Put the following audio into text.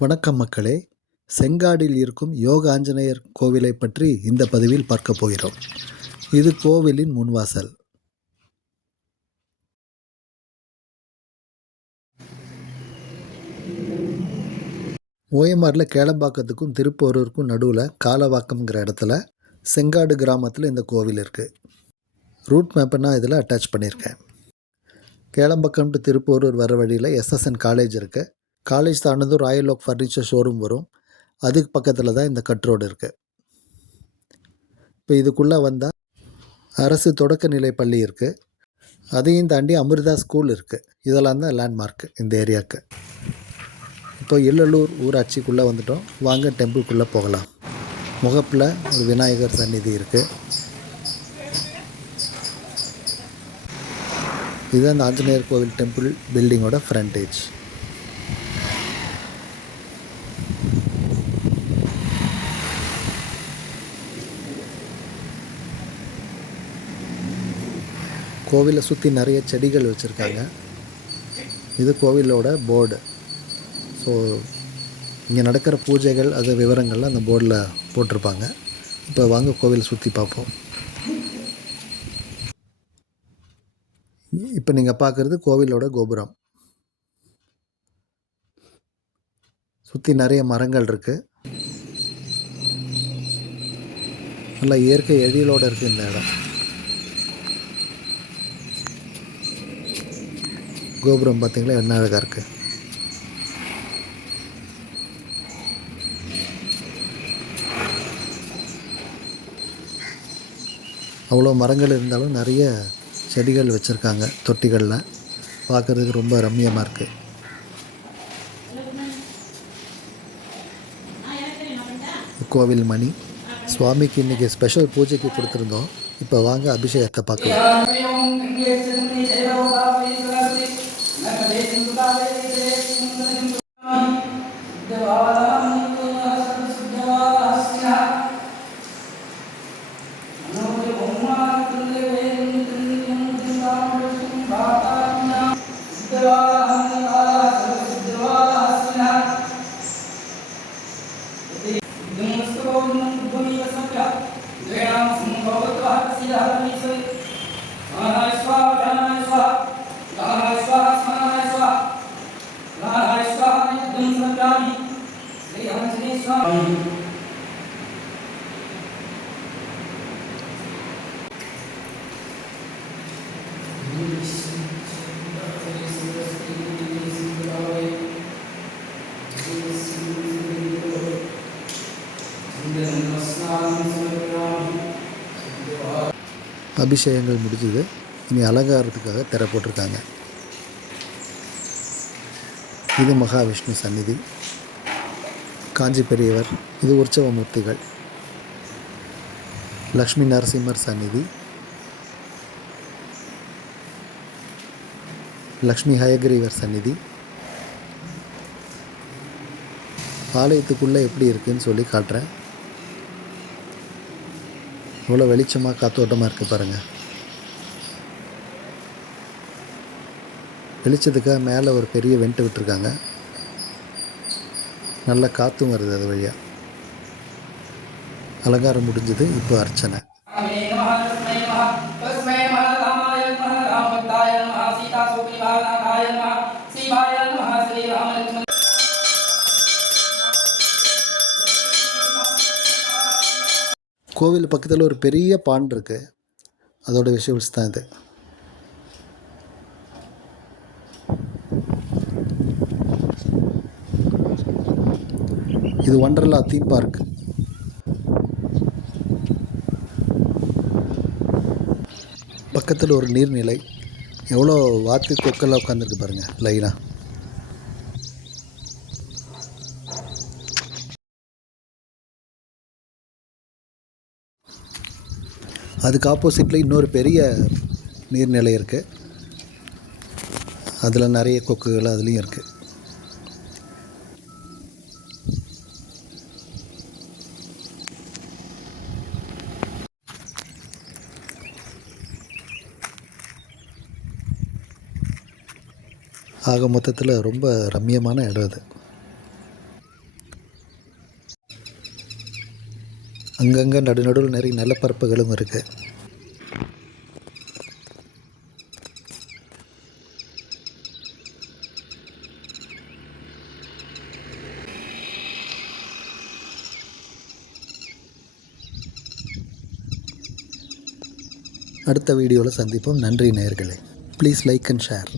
வணக்கம் மக்களே. செங்காடில் இருக்கும் யோக ஆஞ்சநேயர் கோவிலை பற்றி இந்த பதிவில் பார்க்க போகிறோம். இது கோவிலின் முன்வாசல். ஓஎம்ஆரில் கேளம்பாக்கத்துக்கும் திருப்போரூருக்கும் நடுவில் காலவாக்கம்ங்கிற இடத்துல செங்காடு கிராமத்தில் இந்த கோவில் இருக்குது. ரூட் மேப்பை நான் இதில் அட்டாச் பண்ணியிருக்கேன். கேளம்பாக்கம் டு திருப்போரூர் வர வழியில் எஸ்எஸ்என் காலேஜ் இருக்குது. காலேஜ் தாண்டதும் ராயல் ஓக் ஃபர்னிச்சர் ஷோரூம் வரும். அதுக்கு பக்கத்தில் தான் இந்த கட் ரோடு இருக்குது. இப்போ இதுக்குள்ளே வந்தால் அரசு தொடக்கநிலை பள்ளி இருக்குது. அதையும் தாண்டி அமிர்தா ஸ்கூல் இருக்குது. இதெல்லாம் தான் லேண்ட்மார்க்கு இந்த ஏரியாவுக்கு. இப்போ இல்லலூர் ஊராட்சிக்குள்ளே வந்துட்டோம். வாங்க டெம்பிள்குள்ளே போகலாம். முகப்பில் ஒரு விநாயகர் சந்நிதி இருக்குது. இதுதான் இந்த ஆஞ்சநேயர் கோவில் டெம்பிள் பில்டிங்கோட ஃப்ரண்டேஜ். கோவிலை சுற்றி நிறைய செடிகள் வச்சுருக்காங்க. இது கோவிலோட போர்டு. ஸோ இங்கே நடக்கிற பூஜைகள் அது விவரங்கள்லாம் அந்த போர்டில் போட்டிருப்பாங்க. இப்போ வாங்க கோவிலை சுற்றி பார்ப்போம். இப்போ நீங்கள் பார்க்குறது கோவிலோட கோபுரம். சுற்றி நிறைய மரங்கள் இருக்குது. நல்லா இயற்கை எழிலோடு இருக்குது இந்த இடம். கோபுரம் பார்த்திங்களா என்ன அழகாக இருக்குது. அவ்வளோ மரங்கள் இருந்தாலும் நிறைய செடிகள் வச்சுருக்காங்க தொட்டிகளில். பார்க்குறதுக்கு ரொம்ப ரம்மியமாக இருக்குது. கோவில் மணி சுவாமிக்கு இன்றைக்கி ஸ்பெஷல் பூஜைக்கு கொடுத்துருந்தோம். இப்போ வாங்க அபிஷேகத்தை பார்க்கலாம். அபிஷேகங்கள் முடிஞ்சது. இனி அலங்காரத்துக்காக திரை போட்டிருக்காங்க. இது மகாவிஷ்ணு சந்நிதி. காஞ்சி பெரியவர். இது உற்சவமூர்த்திகள். லக்ஷ்மி நரசிம்மர் சந்நிதி. லக்ஷ்மி ஹயக்ரீவர் சந்நிதி. ஆலயத்துக்குள்ளே எப்படி இருக்குதுன்னு சொல்லி காட்டுறேன். இவ்வளோ வெளிச்சமாக காத்தோட்டமாக இருக்குது பாருங்கள். வெளிச்சத்துக்காக மேலே ஒரு பெரிய வெண்ட் விட்டுருக்காங்க. நல்ல காற்றும் வருது அது வழியாக. அலங்காரம் முடிஞ்சது. இப்போ அர்ச்சனை. கோவில் பக்கத்தில் ஒரு பெரிய பாண்ட் இருக்குது. அதோட விஷுவல்ஸ் தான் இது. இது ஒண்டர்லா தீம் பார்க். பக்கத்தில் ஒரு நீர்நிலை. எவ்வளோ வாத்து கொக்கெல்லாம் உட்காந்துருக்கு பாருங்கள் லைனாக. அதுக்கு ஆப்போசிட்டில் இன்னொரு பெரிய நீர்நிலை இருக்குது. அதில் நிறைய கொக்குகள் அதுலேயும் இருக்குது. ஆக மொத்தத்தில் ரொம்ப ரம்மியமான இடம் அது. அங்கங்கே நடுநடுவில் நிறைய நிலப்பரப்புகளும் இருக்குது. அடுத்த வீடியோவில் சந்திப்போம். நன்றி நேயர்களே. Please like and share.